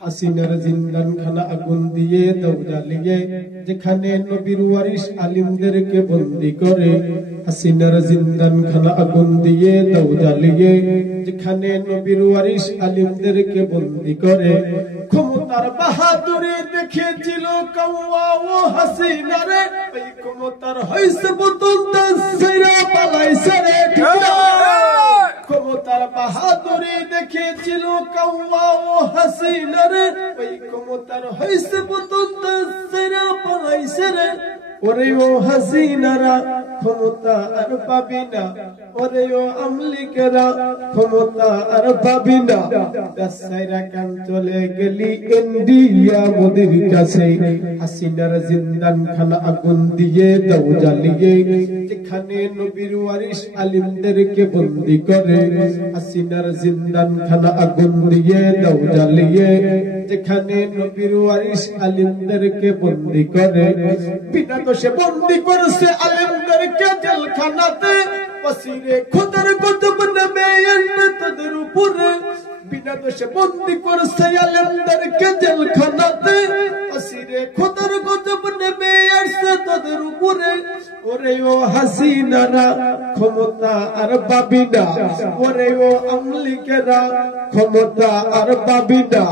হাসিনার জিন্দানখানা আগুন দিয়ে দাও জ্বালিয়ে, যেখানে নবীর ওয়ারিস আলিমদেরকে বন্দী করে। হাসিনার জিন্দানখানা আগুন দিয়ে দাও জ্বালিয়ে, যেখানে নবীর ওয়ারিস আলিমদেরকে বন্দী করে। ক্ষমতার বাহাদুরি দেখেছিল কাওয়া ও হাসিনারে, এই ক্ষমতার হইছে বোতল সেরা পালাইছে রে। ক্ষমতার বাহাদুরি দেখেছিল কাওয়া ও হাসিনারে, ওই ক্ষমতার হইছে বোতল সেরা পালাইছে রে। ওরে ও হাসিনারা ক্ষমতা আর পাবি না, ওরে ও আমলিকেরা ক্ষমতা আর পাবি না। সাইরা কান চলে গেলি ইন্ডিয়া মোদির কাছে। হাসিনার জিন্দানখানা আগুন দিয়ে দাও জ্বালিয়ে, যেখানে নবীর ওয়ারিস আলিমদেরকে বন্দী করে। হাসিনার জিন্দানখানা আগুন দিয়ে দাও জ্বালিয়ে, যেখানে নবীর ওয়ারিস আলিমদেরকে বন্দী করে। বিনা দোষে বন্দী করছে আলিমদেরকে জেলখানাতে, ওসিরে খোদার গজব নেমে এসে তোদের উপরে। বিনা দোষে বন্দী করছে আলিমদেরকে জেলখানাতে, ওসিরে খোদার গজব নেমে এসে তোদের উপরে। ওরে ও হাসিনারা ক্ষমতা আর পাবি না, ওরে ও আমলিকেরা ক্ষমতা আর পাবি না।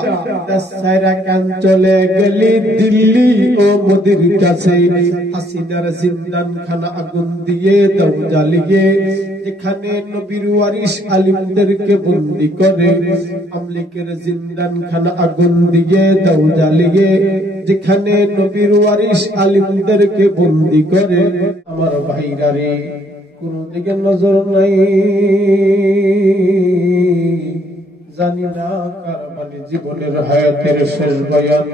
সাইরা কান চলে গেলি দিল্লি ও মোদির কাছে। হাসিনার জিন্দানখানা আগুন দিয়ে দাও জ্বালিয়ে, যেখানে নবীর ওয়ারিস আলিমদেরকে বন্দী করে। আমলিকের জিন্দানখানা আগুন দিয়ে দাও জ্বালিয়ে, যেখানে নবীর ওয়ারিস আলিমদেরকে বন্দী করে। আমার ভাইরা রে, কোন দিকে নজর নাই, জানি না কার বাণী জীবনের হায়াতের শেষ বয়ান,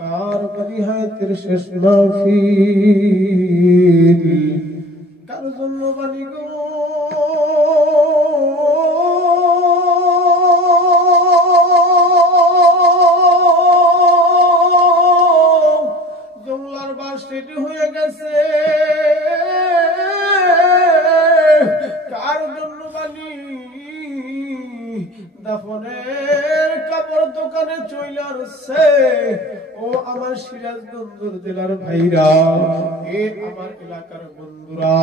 কার বাণী হায়াতের শেষ মাহফিল, কার জন্য বাণী গো। জংলার বাসটি হয়ে গেছে, কার জন্য বাণী। দাফনের কাপড় দোকানে চলে আসছে। ও আমার সিরাজগঞ্জ জেলার ভাইরা, এ আমার এলাকার বন্ধুরা,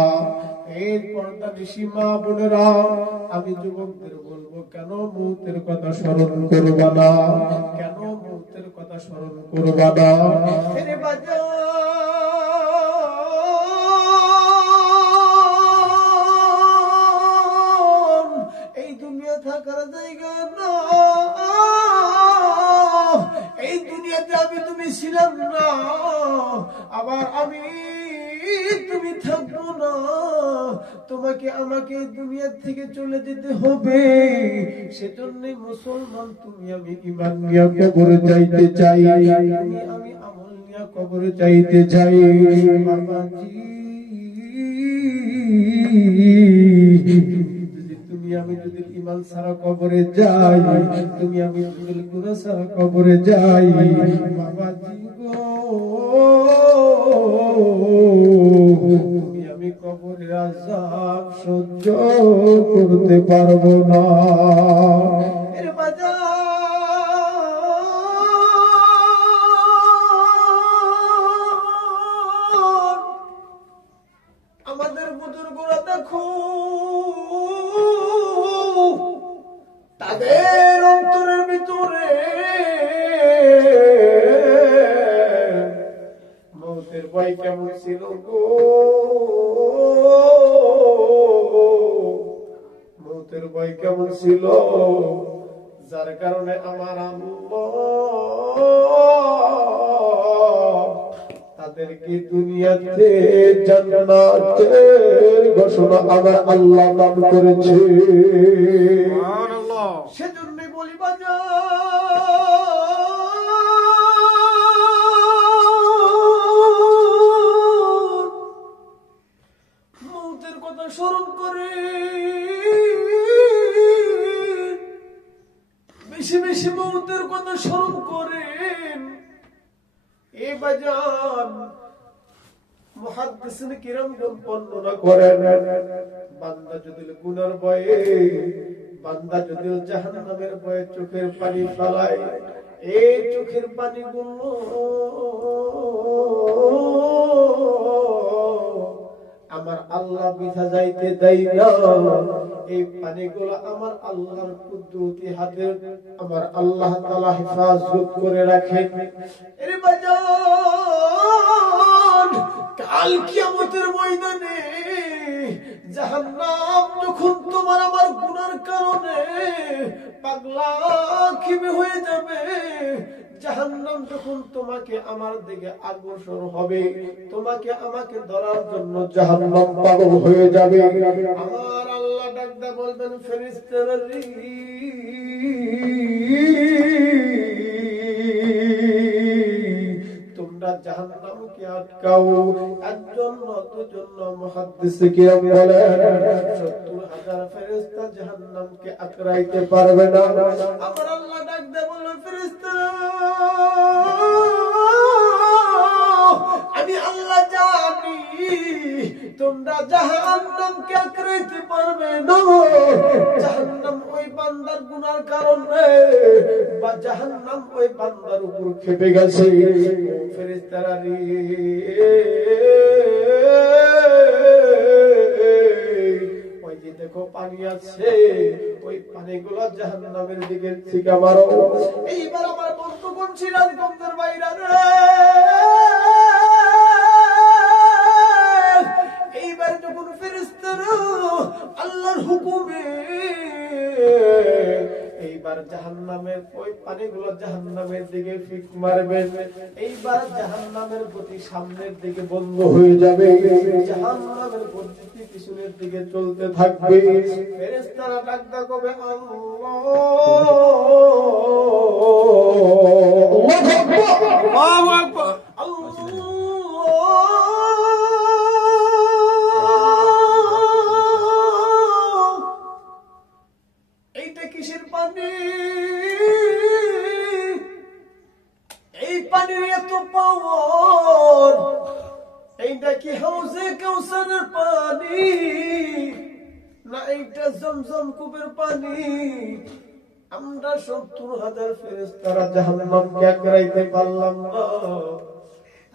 এই পর্দা নিশি মা বোনেরা, আমি যুবকদের বলবো, কেন মৌতের কথা স্মরণ করবা না? কেন মৌতের কথা স্মরণ করবা না? এরে বাজা থাকার জায়গা না, এই দুনিয়াতে আমি তুমি ছিলাম না, আবার আমি তুমি থাকবো না। তোমাকে আমাকে দুনিয়া থেকে চলে যেতে হবে। সেজন্যই মুসলমান তুমি আমি ঈমান নিয়ে কবরে যাইতে চাই, তুমি আমি আমল নিয়ে কবরে যাইতে চাই। বাবাজি আমি যদি ঈমান ছাড়া কবরে যাই, তুমি আমি যদি গুনাহ ছাড়া কবরে যাই, বাবাজি গো, তুমি আমি কবরের আযাব সহ্য করতে পারবো না। এর বাজার আমাদের বুজুর্গরা দেখো, তাদের অন্তরের ভিতরে মৌতের ভয় কেমন ছিল গো, মৌতের ভয় কেমন ছিল, যার কারণে আমার আল্লাহ তাদেরকে দুনিয়াতে জান্নাতের ঘোষণা আমার আল্লাহ দান করেছে। সুবহানাল্লাহ। সেজন্য বলি বাজার, মৌতের কথা স্মরণ করে বেশি বেশি মৌতের কথা স্মরণ করেন। এ বাজার মুহাদ্দিসিন কিরামগণ বর্ণনা করেন, বান্দা যদি গুনার ভয়ে, বান্দা যদি জাহান্নামের ভয়ে চোখের পানি ফেলায়, এই চোখের পানিগুলো আমার আল্লাহ বিধা যাইতে দেয় না। এই পানিগুলো আমার আল্লাহর কুদরতি হাতে আমার আল্লাহ তাআলা হেফাজত করে রাখেন। এর বাজার কাল কিয়ামতের ময়দানে জাহান্নাম যখন তোমার আমার গুনার কারণে পাগলা খিমে হয়ে যাবে, জাহান্নাম যখন তোমাকে আমার দিকে অগ্রসর হবে, তোমাকে আমাকে ধরার জন্য জাহান্নাম পাগল হয়ে যাবে। আমার আল্লাহ ডাকদা বলবেন ফেরেশতারা রে, তোমরা জাহান্নামকে আটকাও। একজন দুজন মুহাদ্দিস কিরাম বলেন ৭০,০০০ ফেরেশতা জাহান্নামকে আটকাইতে পারবে না। আমার আল্লাহ ডাকদা বললেন ফেরেশতারা, আমি আল্লাহ জানি তোমরা জাহান্নামকে আটকাইতে পারবে না। জাহান্নাম ওই বান্দার গুনার কারণে বা জাহান্নাম ওই বান্দার উপর খেপে গেছে। ফেরেশতারা রে, ওই যে দেখো পানি আছে, ওই পানিগুলো জাহান্নামের দিকে ছিকা মারো। এইবার আমার বন্ধুগণ সিরাজগঞ্জের বাইরে রে, এইবার যখন ফেরেশতারা আল্লাহর হুকুমে এইবার জাহান্নামের ওই পানিগুলো জাহান্নামের দিকে ফিক মারবে, এইবার জাহান্নামের গতি সামনের দিকে বন্ধ হয়ে যাবে, জাহান্নামের গতি পিছনের দিকে চলতে থাকবে। ফেরেশতারা ডাকতে কবে আল্লাহু আকবার, এইটা কিসের পানি? এই পানির এত পাওয়ার, এইটা কি হাউজে কাউসারের পানি না এইটা জমজম কূপের পানি? আমরা ৭০,০০০ ফেরেশতারা জাহান্নামকে আটকাইতে পারলাম না,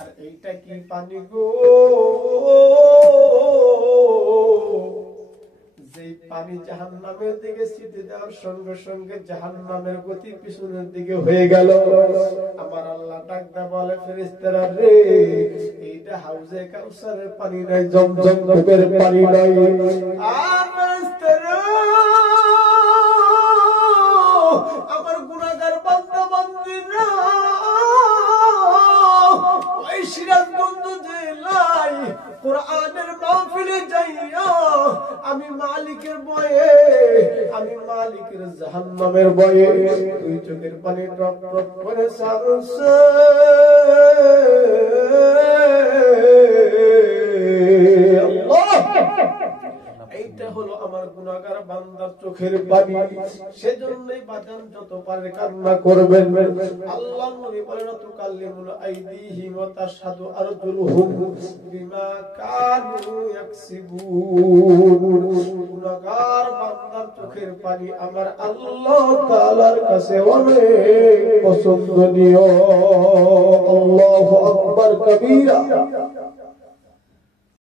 আর এইটা কি পানি গো? যে পানি জাহান্নামের দিকে ছিটে দেওয়ার সঙ্গে সঙ্গে জাহান্নামের গতি পিছনের দিকে হয়ে গেল। আমার আল্লাহ ডাকদা বলে ফেরেশতারা রে, এইটা হাউজে কাউসারের পানি নাই, জমজম কূপের পানি নাই। আমার গুনাহগার বান্দা বান্দীরা ওই সিরাজগঞ্জ জেলায় কোরআনের মাহফিলে যাইয়া আমি মালিকের ভয়ে, আমি মালিকের জাহান্নামের ভয়ে দুই চোখের পানি টপ টপ করে সারছে। এইটা হলো আমার গুনাহগার বান্দার চোখের পানি। সেজন্যই বাজান যত পারে কান্না করবেন। আল্লাহর নবী বলেন তুকাল্লিমুল আইদিহিম ওয়া তাশহাদু আরজুলুহুম বিমা কানু ইয়াকসিবুন। গুনাহগার বান্দার চোখের পানি আমার আল্লাহ তাআলার কাছে অনেক পছন্দনীয়। আল্লাহু আকবার কবীরা।